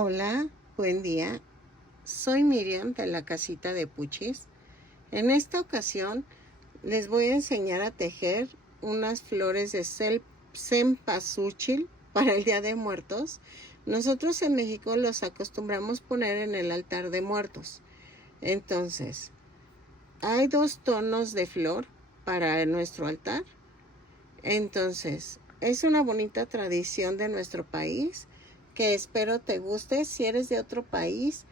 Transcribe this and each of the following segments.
Hola, buen día. Soy Miriam de la casita de Puchis. En esta ocasión les voy a enseñar a tejer unas flores de cempasúchil para el Día de Muertos. Nosotros en México los acostumbramos poner en el altar de muertos. Entonces, hay 2 tonos de flor para nuestro altar. Entonces, es una bonita tradición de nuestro país que espero te guste. Si eres de otro país,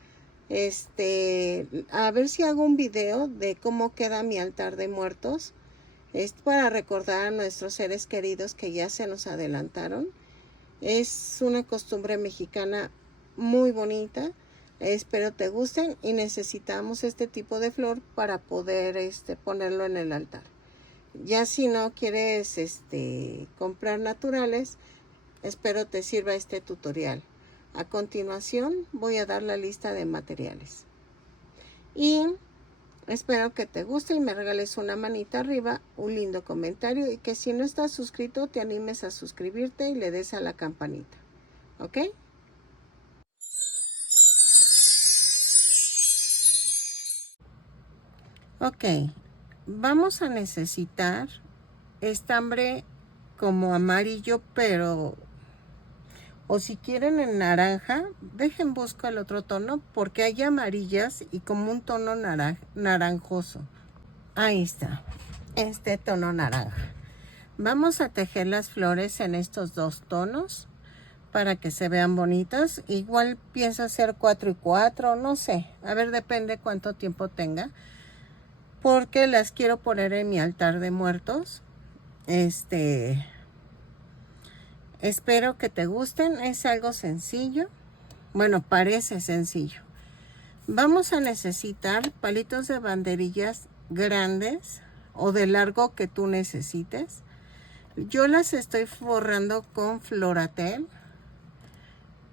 a ver si hago un video de cómo queda mi altar de muertos. Es para recordar a nuestros seres queridos que ya se nos adelantaron. Es una costumbre mexicana muy bonita. Espero te gusten y necesitamos este tipo de flor para poder ponerlo en el altar. Ya si no quieres comprar naturales, espero te sirva este tutorial. A continuación voy a dar la lista de materiales. Y espero que te guste y me regales una manita arriba, un lindo comentario y que si no estás suscrito te animes a suscribirte y le des a la campanita. ¿Ok? Ok, vamos a necesitar estambre como amarillo, pero o si quieren en naranja, dejen busco el otro tono porque hay amarillas y como un tono naranjoso. Ahí está, este tono naranja. Vamos a tejer las flores en estos 2 tonos para que se vean bonitas. Igual pienso hacer 4 y 4, no sé. A ver, depende cuánto tiempo tenga. Porque las quiero poner en mi altar de muertos. Espero que te gusten. Es algo sencillo. Bueno, parece sencillo. Vamos a necesitar palitos de banderillas grandes o de largo que tú necesites. Yo las estoy forrando con Floratel.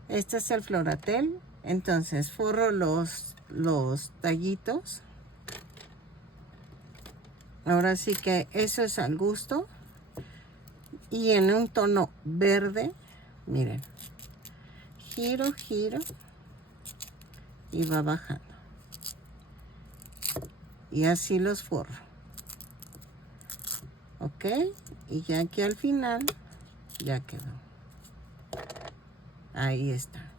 Este es el Floratel. Entonces forro los tallitos. Ahora sí que eso es al gusto. Y en un tono verde, miren, giro y va bajando. Y así los forro. Ok, y ya aquí al final ya quedó. Ahí está.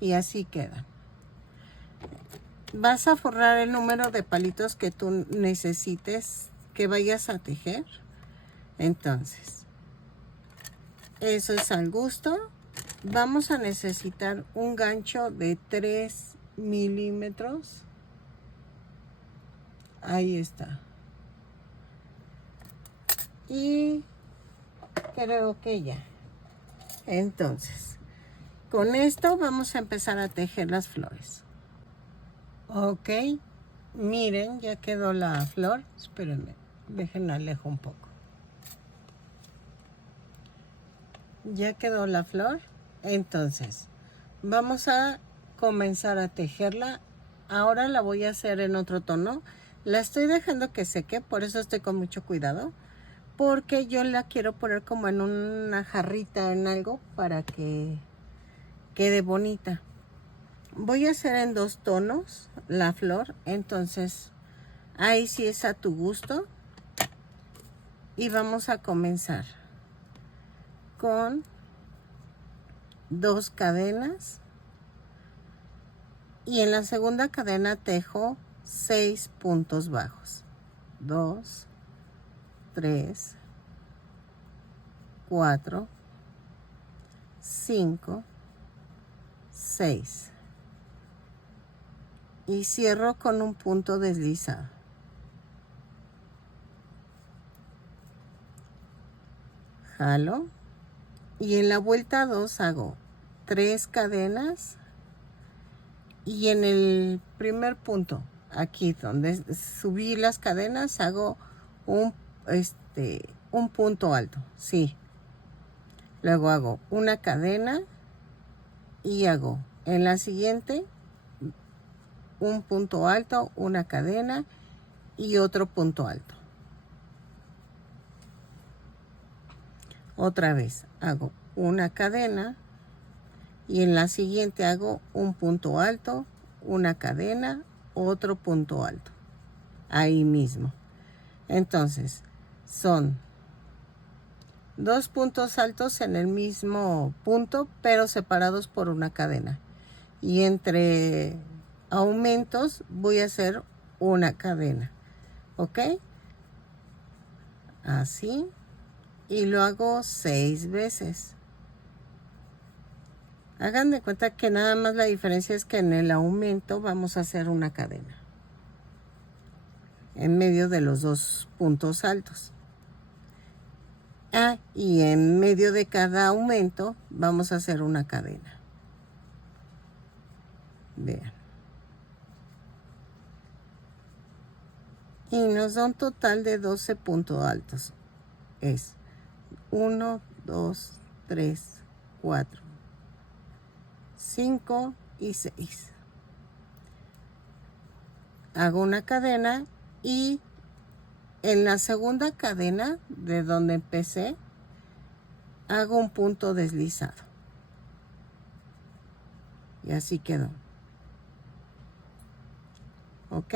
Y así queda. Vas a forrar el número de palitos que tú necesites que vayas a tejer. Entonces, eso es al gusto. Vamos a necesitar un gancho de 3 milímetros. Ahí está. Y creo que ya. Entonces, con esto vamos a empezar a tejer las flores. Ok, miren, ya quedó la flor. Espérenme, déjenla alejo un poco. Ya quedó la flor. Entonces, vamos a comenzar a tejerla. Ahora la voy a hacer en otro tono. La estoy dejando que seque, por eso estoy con mucho cuidado. Porque yo la quiero poner como en una jarrita, en algo, para que quede bonita. Voy a hacer en 2 tonos la flor, entonces ahí sí es a tu gusto. Y vamos a comenzar con 2 cadenas. Y en la segunda cadena tejo 6 puntos bajos. 2, 3, 4, 5, 6. Y cierro con un punto deslizado. Jalo. Y en la vuelta 2 hago 3 cadenas. Y en el primer punto, aquí donde subí las cadenas, hago un punto alto, sí. Luego hago una cadena y hago en la siguiente un punto alto, una cadena y otro punto alto. Otra vez hago una cadena y en la siguiente hago un punto alto, una cadena, otro punto alto, ahí mismo. Entonces son 2 puntos altos en el mismo punto, pero separados por una cadena, y entre aumentos voy a hacer una cadena, ¿ok? Así, y lo hago 6 veces. Hagan de cuenta que nada más la diferencia es que en el aumento vamos a hacer una cadena en medio de los 2 puntos altos. Y en medio de cada aumento vamos a hacer una cadena. Vean. Y nos da un total de 12 puntos altos. Es 1, 2, 3, 4, 5 y 6. Hago una cadena y en la segunda cadena de donde empecé hago un punto deslizado. Y así quedó. ¿Ok?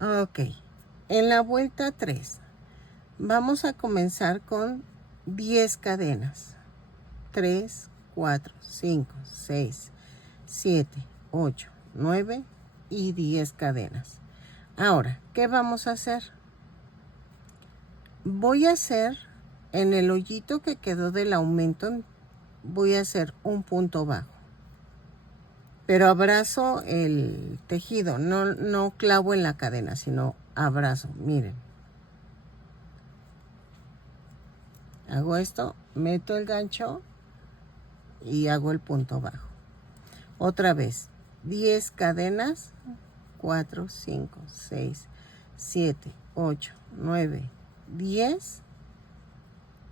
Ok. En la vuelta 3 vamos a comenzar con 10 cadenas. 3, 4, 5, 6, 7, 8, 9 y 10 cadenas. Ahora, ¿qué vamos a hacer? Voy a hacer en el hoyito que quedó del aumento, voy a hacer un punto bajo. Pero abrazo el tejido, no clavo en la cadena, sino abrazo. Miren. Hago esto, meto el gancho y hago el punto bajo. Otra vez, 10 cadenas, 4, 5, 6, 7, 8, 9, 10.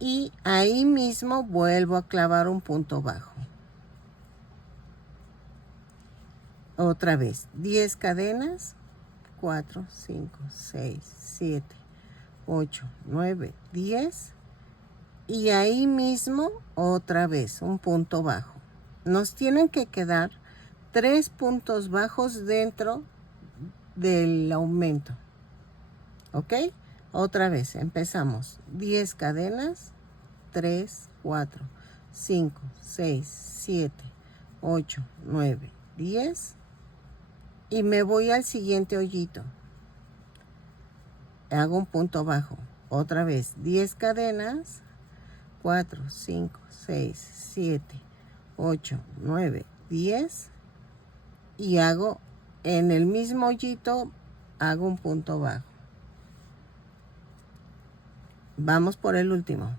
Y ahí mismo vuelvo a clavar un punto bajo. Otra vez, 10 cadenas, 4, 5, 6, 7, 8, 9, 10. Y ahí mismo otra vez un punto bajo. Nos tienen que quedar 3 puntos bajos dentro del aumento. ¿Ok? Otra vez, empezamos. 10 cadenas, 3, 4, 5, 6, 7, 8, 9, 10. Y me voy al siguiente hoyito. Hago un punto bajo. Otra vez, 10 cadenas, 4, 5, 6, 7, 8, 9, 10. Y hago en el mismo hoyito, hago un punto bajo. Vamos por el último.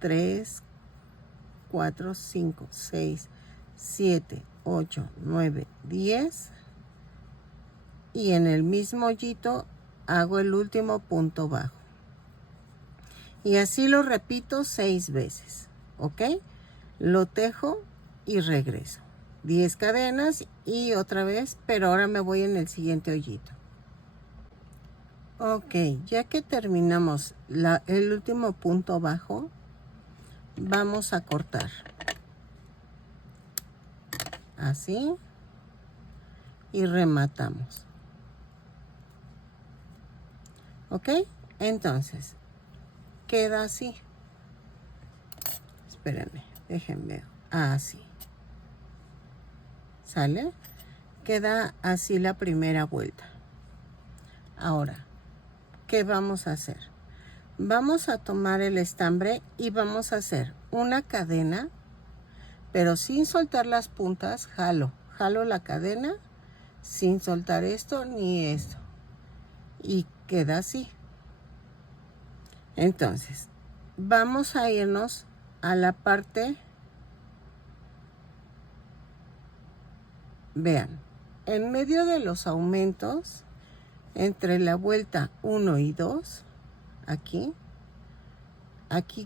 3, 4, 5, 6, 7, 8, 9, 10. Y en el mismo hoyito hago el último punto bajo. Y así lo repito 6 veces. ¿Ok? Lo tejo y regreso. 10 cadenas y otra vez, pero ahora me voy en el siguiente hoyito. Ok, ya que terminamos el último punto bajo, vamos a cortar. Así. Y rematamos. Ok, entonces queda así. Espérenme, déjenme. Así. ¿Sale? Queda así la primera vuelta. Ahora, ¿qué vamos a hacer? Vamos a tomar el estambre y vamos a hacer una cadena, pero sin soltar las puntas. Jalo la cadena sin soltar esto ni esto. Y queda así. Entonces, vamos a irnos a la parte. Vean, en medio de los aumentos, entre la vuelta 1 y 2, aquí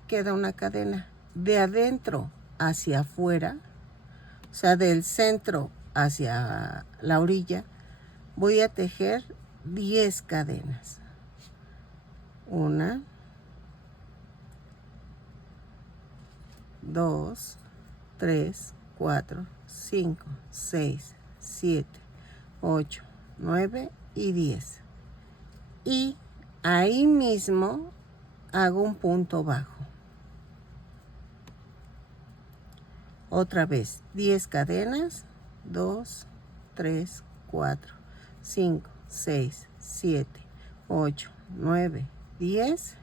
queda una cadena. De adentro hacia afuera, o sea, del centro hacia la orilla, voy a tejer 10 cadenas. 1, 2, 3, 4, 5, 6, 7, 8, 9 y 10. Y ahí mismo hago un punto bajo. Otra vez, 10 cadenas, 2, 3, 4, 5, 6, 7, 8, 9, 10.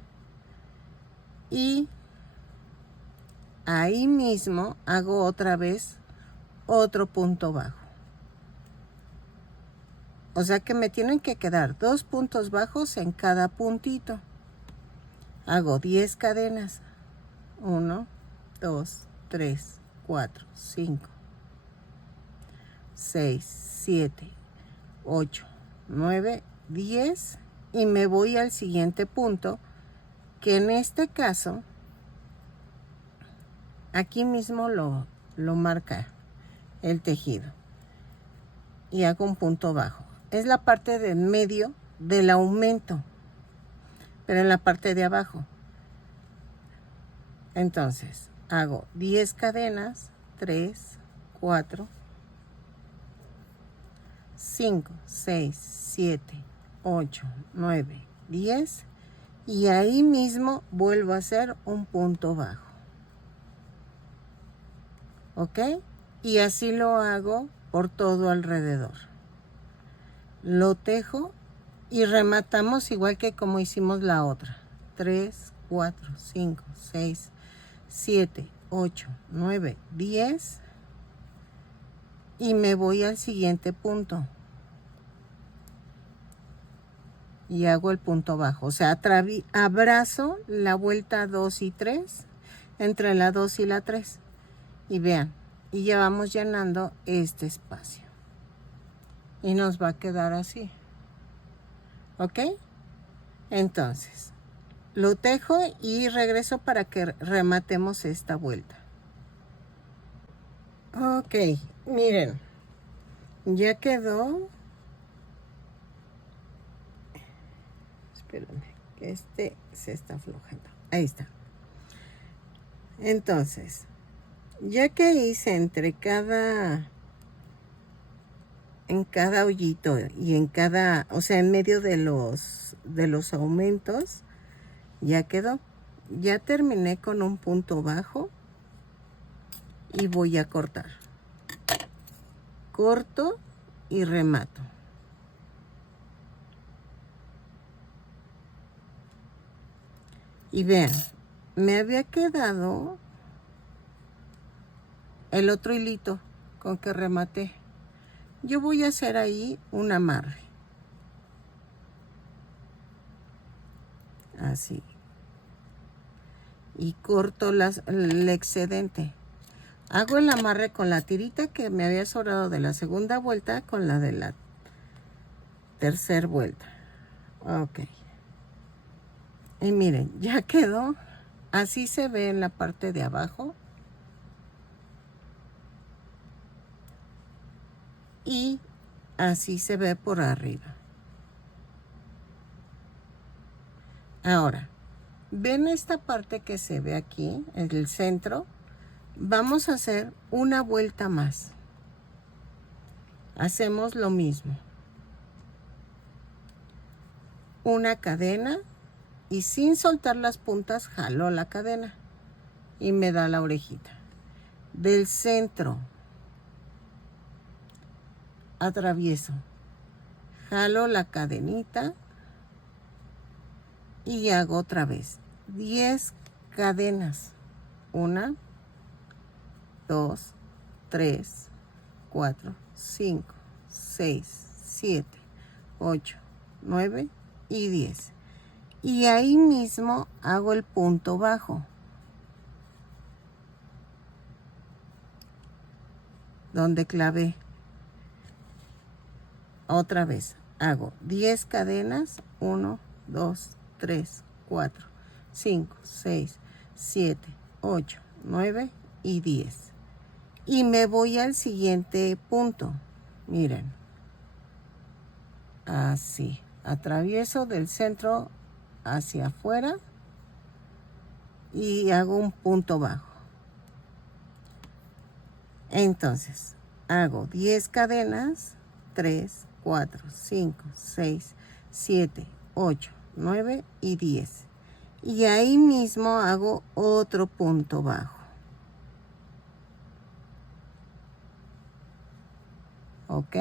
Y ahí mismo hago otra vez otro punto bajo. O sea que me tienen que quedar 2 puntos bajos en cada puntito. Hago 10 cadenas. 1, 2, 3, 4, 5, 6, 7, 8, 9, 10 y me voy al siguiente punto, que en este caso aquí mismo lo marca el tejido y hago un punto bajo. Es la parte de en medio del aumento, pero en la parte de abajo. Entonces hago 10 cadenas, 3, 4, 5, 6, 7, 8, 9, 10 y ahí mismo vuelvo a hacer un punto bajo. ¿Ok? Y así lo hago por todo alrededor. Lo tejo y rematamos igual que como hicimos la otra. 3, 4, 5, 6, 7, 8, 9, 10 y me voy al siguiente punto y hago el punto bajo. O sea, abrazo la vuelta 2 y 3 entre la 2 y la 3 y vean, y ya vamos llenando este espacio y nos va a quedar así. ¿Ok? Entonces lo tejo y regreso para que rematemos esta vuelta. Ok, miren, ya quedó. Espérenme, que este se está aflojando. Ahí está. Entonces, ya que hice entre en cada hoyito y en cada, o sea, en medio de los aumentos, ya quedó. Ya terminé con un punto bajo y voy a cortar. Corto y remato. Y vean, me había quedado el otro hilito con que rematé. Yo voy a hacer ahí un amarre. Así. Y corto el excedente. Hago el amarre con la tirita que me había sobrado de la segunda vuelta con la de la tercera vuelta. Ok. Y miren, ya quedó. Así se ve en la parte de abajo. Y así se ve por arriba. Ahora, ¿ven esta parte que se ve aquí, en el centro? Vamos a hacer una vuelta más. Hacemos lo mismo. Una cadena y sin soltar las puntas jalo la cadena y me da la orejita. Del centro atravieso, jalo la cadenita y hago otra vez 10 cadenas. 1, 2, 3, 4, 5, 6, 7, 8, 9 y 10. Y ahí mismo hago el punto bajo. Donde clavé. Otra vez hago 10 cadenas. 1, 2, 3, 4, 5, 6, 7, 8, 9 y 10. Y me voy al siguiente punto. Miren. Así. Atravieso del centro hacia afuera y hago un punto bajo. Entonces, hago 10 cadenas, 3, 4, 5, 6, 7, 8, 9 y 10. Y ahí mismo hago otro punto bajo. ¿Ok?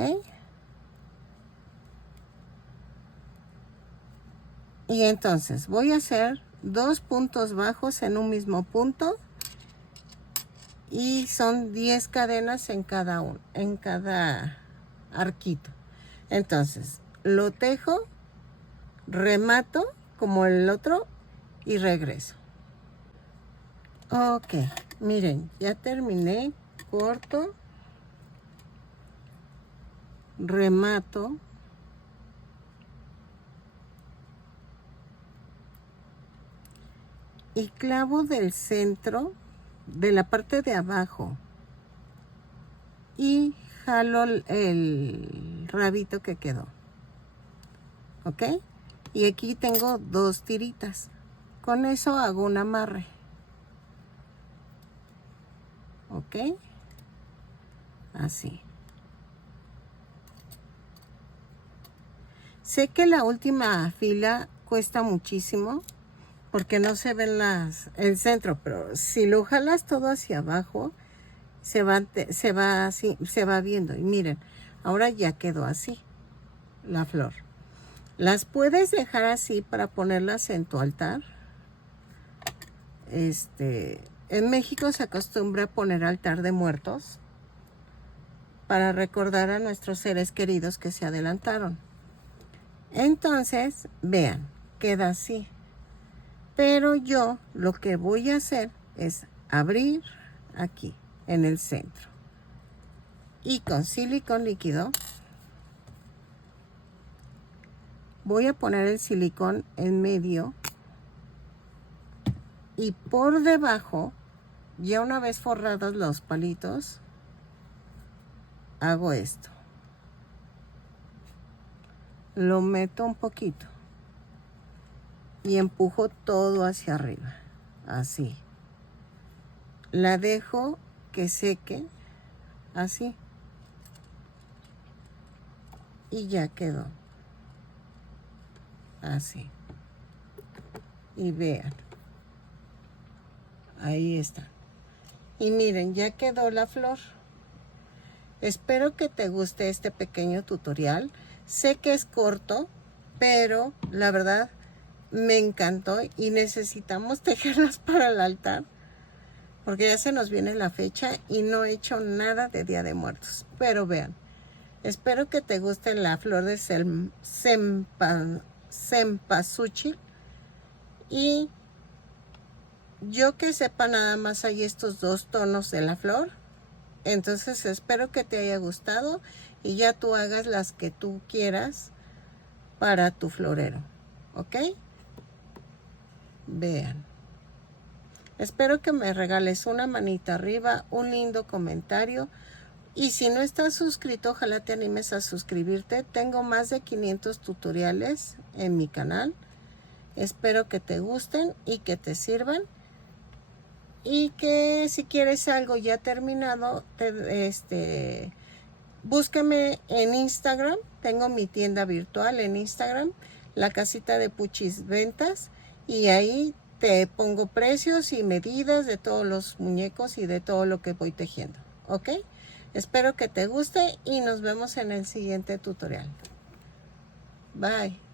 Y entonces voy a hacer 2 puntos bajos en un mismo punto. Y son 10 cadenas en cada arquito. Entonces, lo tejo, remato como el otro y regreso. Ok, miren, ya terminé, corto, remato, y clavo del centro, de la parte de abajo, y jalo el rabito que quedó. ¿Ok? Y aquí tengo 2 tiritas. Con eso hago un amarre. ¿Ok? Así. Sé que la última fila cuesta muchísimo porque no se ven el centro, pero si lo jalas todo hacia abajo, se va viendo. Y miren, ahora ya quedó así la flor. Las puedes dejar así para ponerlas en tu altar. En México se acostumbra a poner altar de muertos para recordar a nuestros seres queridos que se adelantaron. Entonces, vean, queda así. Pero yo lo que voy a hacer es abrir aquí, en el centro. Y con silicón líquido, voy a poner el silicón en medio. Y por debajo, ya una vez forrados los palitos, hago esto. Lo meto un poquito. Y empujo todo hacia arriba. Así. La dejo que seque. Así. Y ya quedó. Así. Y vean. Ahí está. Y miren, ya quedó la flor. Espero que te guste este pequeño tutorial. Sé que es corto, pero la verdad me encantó y necesitamos tejerlas para el altar. Porque ya se nos viene la fecha y no he hecho nada de Día de Muertos. Pero vean, espero que te guste la flor de cempasúchil. Y yo que sepa nada más hay estos 2 tonos de la flor. Entonces espero que te haya gustado y ya tú hagas las que tú quieras para tu florero. ¿Ok? Vean. Espero que me regales una manita arriba, un lindo comentario. Y si no estás suscrito, ojalá te animes a suscribirte. Tengo más de 500 tutoriales en mi canal. Espero que te gusten y que te sirvan. Y que si quieres algo ya terminado, búscame en Instagram. Tengo mi tienda virtual en Instagram, La Casita de Puchis Ventas. Y ahí te pongo precios y medidas de todos los muñecos y de todo lo que voy tejiendo. ¿Ok? Espero que te guste y nos vemos en el siguiente tutorial. Bye.